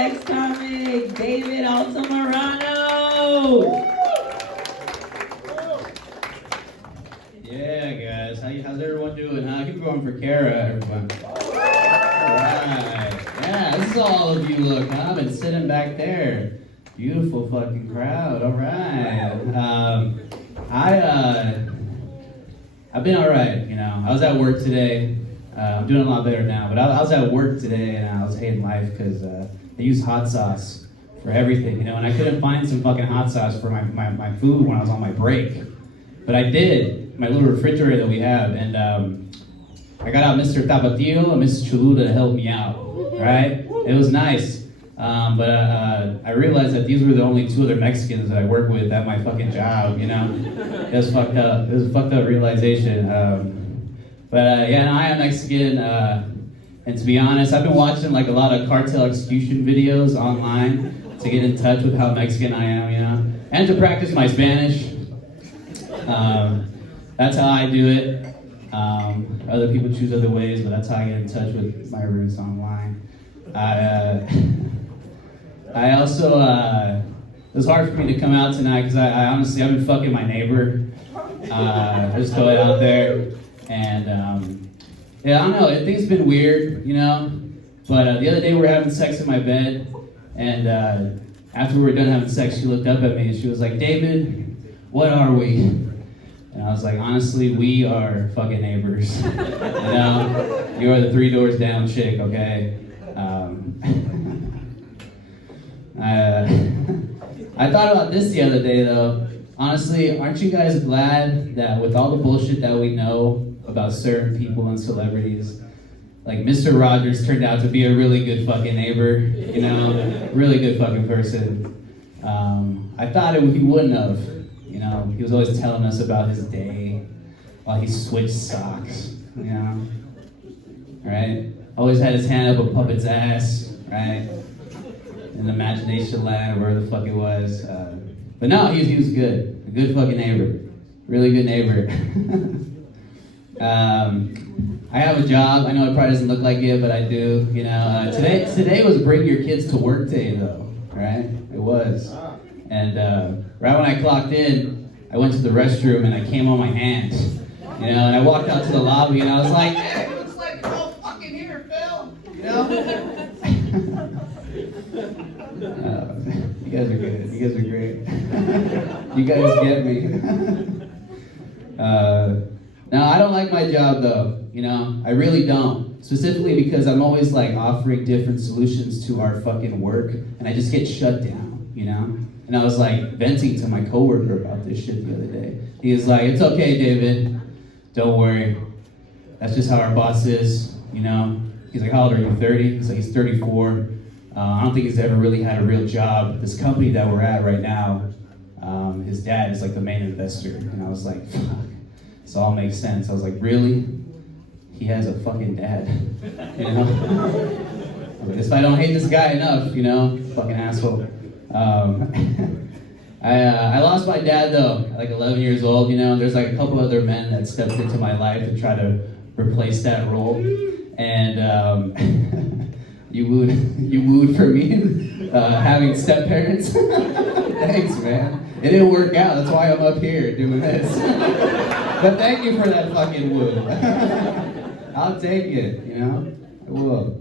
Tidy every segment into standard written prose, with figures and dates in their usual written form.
next comic, David Altamirano. Yeah, guys. How's everyone doing? Keep going for Kara, everyone. All right. Yeah, this is all of you. Look, I've been sitting back there. Beautiful fucking crowd. All right. I've been all right. You know, I was at work today. I'm doing a lot better now. But I was at work today and I was hating life because they use hot sauce for everything. You know, and I couldn't find some fucking hot sauce for my food when I was on my break. But I did. My little refrigerator that we have, and I got out Mr. Tapatio and Mrs. Chuluda to help me out, right? It was nice, but I realized that these were the only two other Mexicans that I work with at my fucking job, you know? It was fucked up. It was a fucked up realization. Yeah, no, I am Mexican, and to be honest, I've been watching like a lot of cartel execution videos online to get in touch with how Mexican I am, you know? And to practice my Spanish. That's how I do it. Other people choose other ways, but that's how I get in touch with my roots online. I also, it was hard for me to come out tonight because I honestly, I've been fucking my neighbor. I just throw it out there. And yeah, I don't know, things been weird, you know? But the other day we were having sex in my bed, and after we were done having sex, she looked up at me and she was like, "David, what are we?" And I was like, honestly, we are fucking neighbors. You know, you're the 3 doors down chick, okay? I thought about this the other day, though. Honestly, aren't you guys glad that with all the bullshit that we know about certain people and celebrities, like Mr. Rogers turned out to be a really good fucking neighbor, you know? Really good fucking person. I thought he wouldn't have. You know, he was always telling us about his day while he switched socks, you know, right? Always had his hand up a puppet's ass, right? In imagination land, where the fuck it was. But no, he was good. A good fucking neighbor. Really good neighbor. I have a job. I know it probably doesn't look like it, but I do, you know. Today was Bring Your Kids to Work Day, though, right? It was. And right when I clocked in, I went to the restroom and I came on my hands, you know, and I walked out to the lobby and I was like, "Hey, it looks like it's all fucking here, Phil," you know? You guys are good. You guys are great. You guys get me. Now, I don't like my job though, you know, I really don't. Specifically because I'm always like offering different solutions to our fucking work and I just get shut down, you know? And I was like venting to my coworker about this shit the other day. He was like, "It's okay, David. Don't worry. That's just how our boss is, you know?" He's like, "How old are you, 30? He's like, he's 34. I don't think he's ever really had a real job. This company that we're at right now, his dad is like the main investor." And I was like, fuck, this all makes sense. I was like, really? He has a fucking dad, you know? I guess I don't hate this guy enough, you know? Fucking asshole. I lost my dad though, at like 11 years old, you know. There's like a couple other men that stepped into my life to try to replace that role. And you wooed for me, having step parents. Thanks, man. It didn't work out, that's why I'm up here doing this. But thank you for that fucking woo. I'll take it, you know, I will.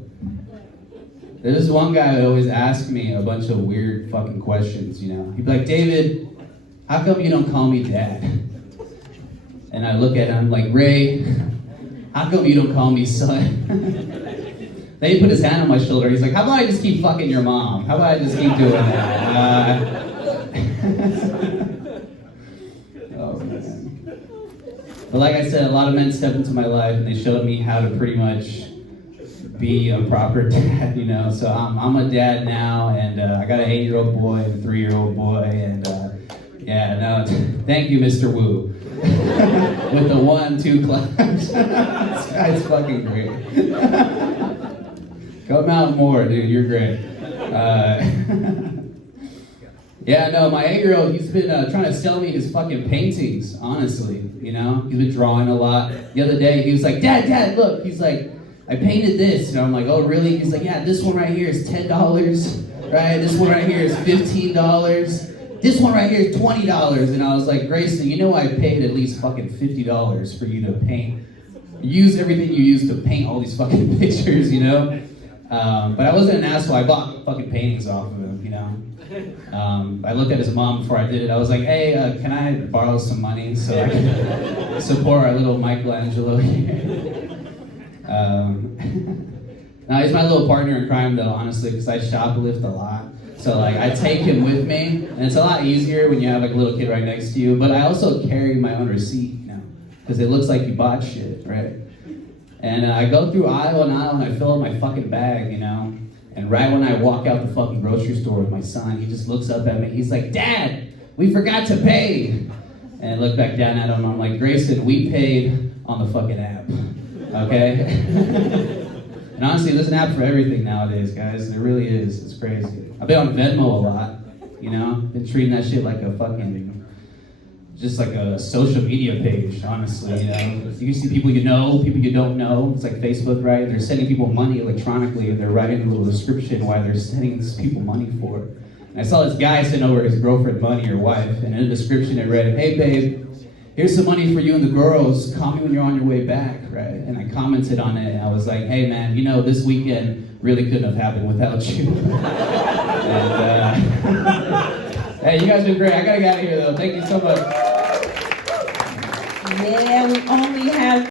There's this one guy that always asks me a bunch of weird fucking questions, you know. He'd be like, "David, how come you don't call me dad?" And I look at him like, "Ray, how come you don't call me son?" Then he put his hand on my shoulder. He's like, "How about I just keep fucking your mom? How about I just keep doing that?" Oh, man. But like I said, a lot of men stepped into my life and they showed me how to pretty much be a proper dad, you know. So I'm a dad now, and I got an 8-year-old boy and a 3-year-old boy, and yeah, no, thank you, Mr. Wu. With the 1-2 claps. This guy's fucking great. Come out more, dude, you're great. Yeah, no, my 8-year-old, he's been trying to sell me his fucking paintings, honestly, you know? He's been drawing a lot. The other day, he was like, Dad, look. He's like, I painted this. I'm like, oh, really? He's like, yeah, this one right here is $10, right? This one right here is $15. This one right here is $20. And I was like, Grayson, you know I paid at least fucking $50 for you to paint. Use everything you use to paint all these fucking pictures, you know? But I wasn't an asshole. I bought fucking paintings off of him, you know? I looked at his mom before I did it. I was like, hey, can I borrow some money so I can support our little Michelangelo here? No, he's my little partner in crime, though, honestly, because I shoplift a lot. So, like, I take him with me, and it's a lot easier when you have, like, a little kid right next to you. But I also carry my own receipt, you know, because it looks like you bought shit, right? And I go through aisle and aisle, and I fill up my fucking bag, you know? And right when I walk out the fucking grocery store with my son, he just looks up at me. He's like, Dad, we forgot to pay. And I look back down at him. I'm like, Grayson, we paid on the fucking app. Okay? And honestly, there's an app for everything nowadays, guys. There really is. It's crazy. I've been on Venmo a lot, you know? Been treating that shit like a fucking, just like a social media page, honestly, you know? You can see people you know, people you don't know. It's like Facebook, right? They're sending people money electronically, and they're writing a little description why they're sending these people money for it. And I saw this guy send over his girlfriend money or wife, and in the description it read, hey babe, here's some money for you and the girls. Call me when you're on your way back, right? And I commented on it, and I was like, hey man, you know, this weekend really couldn't have happened without you. And, hey, you guys been great. I gotta get out of here though. Thank you so much. Yeah, we only have